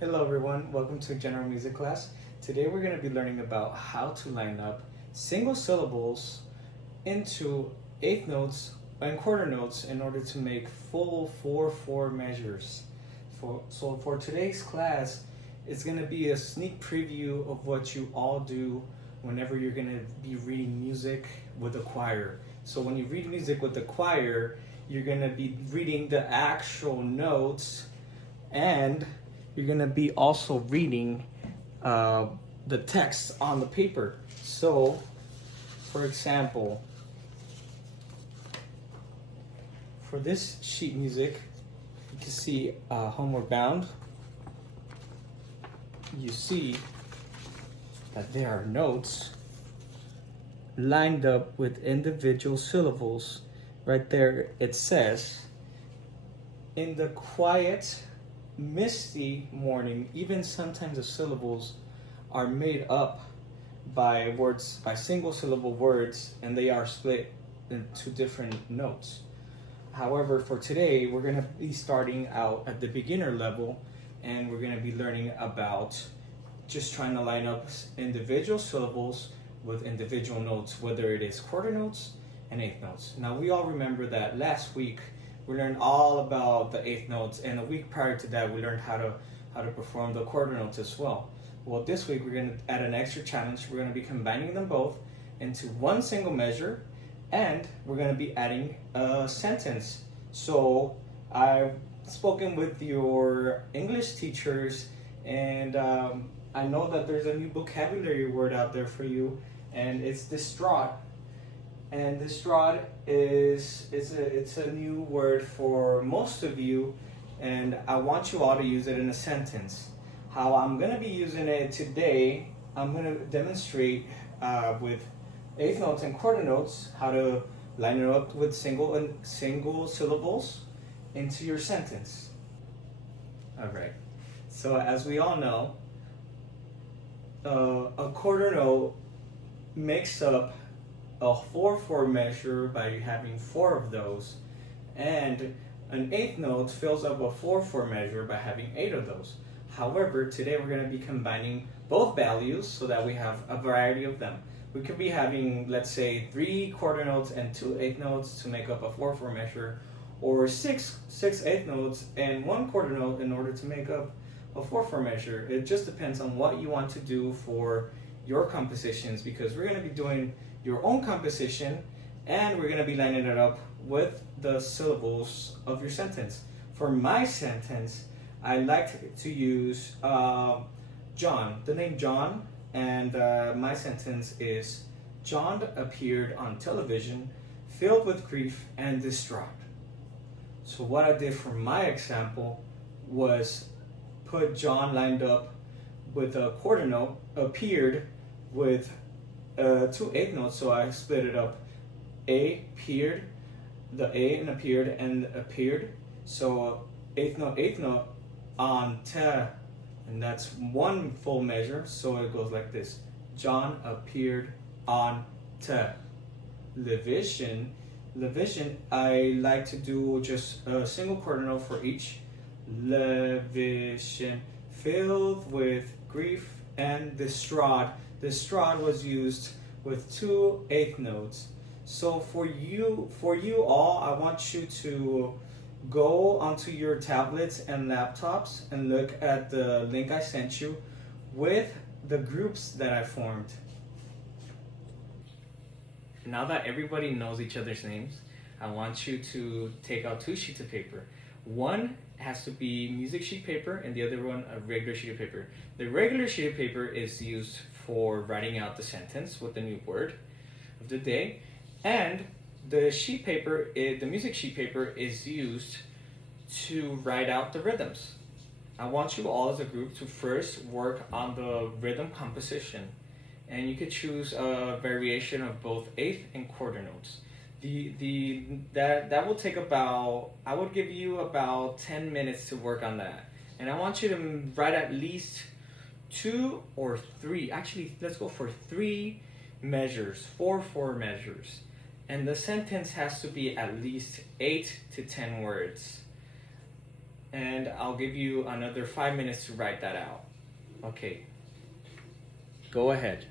Hello everyone, welcome to general music class. Today we're going to be learning about how to line up single syllables into eighth notes and quarter notes in order to make full 4/4 measures. So for today's class, it's going to be a sneak preview of what you all do whenever you're going to be reading music with a choir. So when you read music with the choir, you're going to be reading the actual notes, and you're going to be also reading the text on the paper. So, for example, for this sheet music, you can see Homeward Bound. You see that there are notes lined up with individual syllables. Right there it says, in the quiet, misty morning, even sometimes the syllables are made up by words, by single syllable words, and they are split into different notes. However, for today, we're going to be starting out at the beginner level, and we're going to be learning about just trying to line up individual syllables with individual notes, whether it is quarter notes and eighth notes. Now, we all remember that last week we learned all about the eighth notes, and a week prior to that we learned how to perform the quarter notes as well. Well, this week we're going to add an extra challenge. We're going to be combining them both into one single measure, and we're going to be adding a sentence. So I've spoken with your English teachers, and I know that there's a new vocabulary word out there for you, and it's distraught. And distraught it's a new word for most of you, and I want you all to use it in a sentence. How I'm going to be using it today, I'm going to demonstrate with eighth notes and quarter notes how to line it up with single syllables into your sentence. All right. So as we all know, a quarter note makes up a 4/4 measure by having 4 of those, and an eighth note fills up a 4/4 measure by having 8 of those. However, today we're going to be combining both values so that we have a variety of them. We could be having, let's say, 3 quarter notes and 2 eighth notes to make up a 4/4 measure, or 6 eighth notes and 1 quarter note in order to make up a 4/4 measure. It just depends on what you want to do for your compositions, because we're going to be doing your own composition, and we're going to be lining it up with the syllables of your sentence. For my sentence, I like to use John, the name John, and my sentence is, John appeared on television filled with grief and distraught. So what I did for my example was put John lined up with a quarter note, appeared with 2 eighth notes, so I split it up. Appeared, the A and appeared. So eighth note on te, and that's 1 full measure. So it goes like this: John appeared on television. I like to do just a single quarter note for each. Levision, filled with grief and distraught. Distraught was used with 2 eighth notes. So for you all, I want you to go onto your tablets and laptops and look at the link I sent you with the groups that I formed. Now that everybody knows each other's names, I want you to take out 2 sheets of paper. One has to be music sheet paper, and the other one a regular sheet of paper. The regular sheet of paper is used for writing out the sentence with the new word of the day, and the sheet paper, the music sheet paper, is used to write out the rhythms. I want you all as a group to first work on the rhythm composition, and you could choose a variation of both eighth and quarter notes. That will take about, I would give you about 10 minutes to work on that. And I want you to write at least 2 or 3, actually let's go for 3 measures, 4/4 measures. And the sentence has to be at least 8 to 10 words. and I'll give you another 5 minutes to write that out. Okay, go ahead.